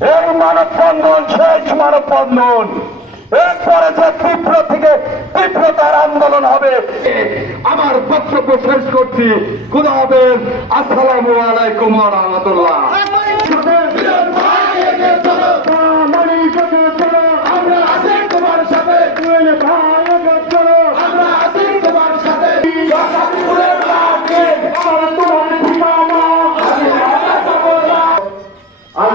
এই মানববন্ধন শেষ মানববন্ধন এরপরে যে তীব্র থেকে তীব্রতার আন্দোলন হবে আমার বক্তব্য শেষ করছি। খুদা হাফেজ, আসসালামু আলাইকুম রাহমাতুল্লাহ।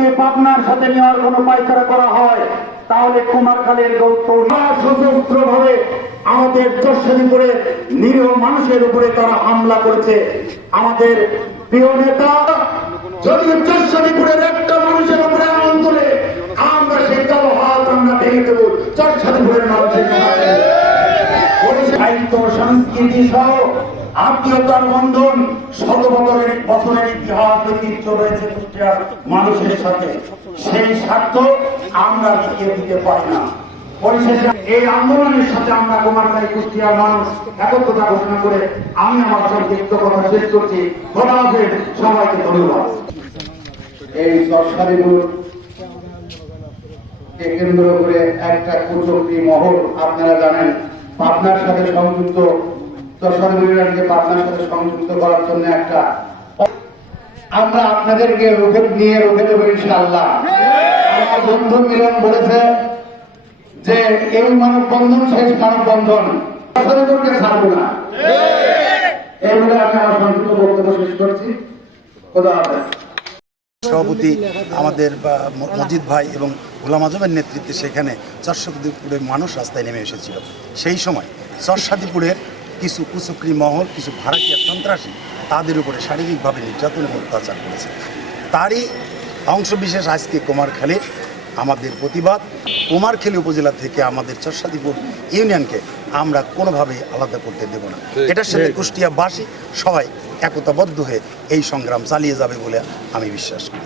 যদি পাবনার সাথে নেওয়ার কোনো পাইকারা করা হয়, তাহলে কুমারখালের সশস্ত্র ভাবে আমাদের চর্ষণীপুরে নিরীহ মানুষের উপরে তারা হামলা করেছে। আমাদের প্রিয় নেতা, যদি একটা মানুষের উপরে তোলে, আমরা সেই হাত আমরা ভেঙে মানুষের সাহিত্য সংস্কৃতি সহ আত্মীয়তার বন্ধন শত বছরের ইতিহাস ঐতিহ্য রয়েছে কুষ্টিয়ার মানুষের সাথে। সেই স্বার্থ আমরা টিকিয়ে দিতে পারি না। পরিশেষে এই আন্দোলনের সাথে আমরা কুষ্টিয়ার মানুষ একত্রতা ঘোষণা করে আমি আমার কথা শেষ করছি। সবাইকে ধন্যবাদ। এই কেন্দ্র করে একটা কুচক্রি মহল আপনারা জানেন, পাবনার সাথে সংযুক্ত দশরীকে পাবনার সাথে সংযুক্ত করার জন্য একটা আমরা আপনাদেরকে রোখে নিয়ে রোখে দেবো ইনশাআল্লাহ। আমার বন্ধু মিলন বলেছে যে, এই মানববন্ধন শেষ মানববন্ধন। ছাড়বো না। শেষ সভাপতি আমাদের মজিদ ভাই এবং গোলাম আজমের নেতৃত্বে সেখানে চরসাদিপুরের মানুষ রাস্তায় নেমে এসেছিল। সেই সময় চরসাদিপুরের কিছু কুচক্রি মহল কিছু ভাড়াটিয়া সন্ত্রাসী তাদের উপরে শারীরিকভাবে নির্যাতন এবং অত্যাচার করেছে। তারই অংশবিশেষ আজকে কুমারখালী আমাদের প্রতিবাদ। কুমারখালী উপজেলা থেকে আমাদের চরসাদিপুর ইউনিয়নকে আমরা কোনোভাবেই আলাদা করতে দেব না। এটার সাথে কুষ্টিয়াবাসী সবাই একতাবদ্ধ হয়ে এই সংগ্রাম চালিয়ে যাবে বলে আমি বিশ্বাস করি।